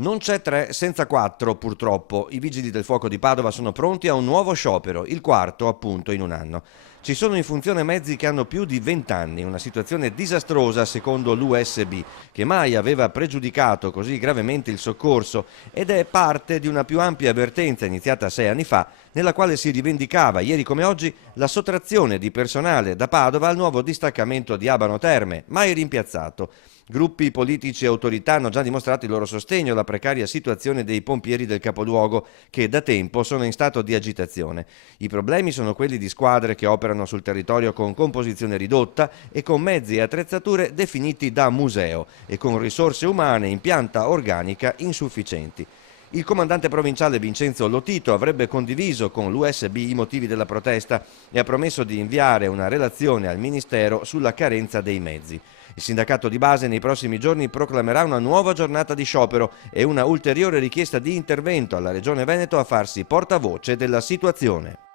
Non c'è 3 senza 4, purtroppo. I vigili del fuoco di Padova sono pronti a un nuovo sciopero, il quarto appunto in un anno. Ci sono in funzione mezzi che hanno più di 20 anni, una situazione disastrosa secondo l'USB, che mai aveva pregiudicato così gravemente il soccorso ed è parte di una più ampia avvertenza iniziata 6 anni fa, nella quale si rivendicava, ieri come oggi, la sottrazione di personale da Padova al nuovo distaccamento di Abano Terme, mai rimpiazzato. Gruppi politici e autorità hanno già dimostrato il loro sostegno alla precaria situazione dei pompieri del capoluogo, che da tempo sono in stato di agitazione. I problemi sono quelli di squadre che operano sul territorio con composizione ridotta e con mezzi e attrezzature definiti da museo e con risorse umane in pianta organica insufficienti. Il comandante provinciale Vincenzo Lotito avrebbe condiviso con l'USB i motivi della protesta e ha promesso di inviare una relazione al Ministero sulla carenza dei mezzi. Il sindacato di base nei prossimi giorni proclamerà una nuova giornata di sciopero e una ulteriore richiesta di intervento alla Regione Veneto a farsi portavoce della situazione.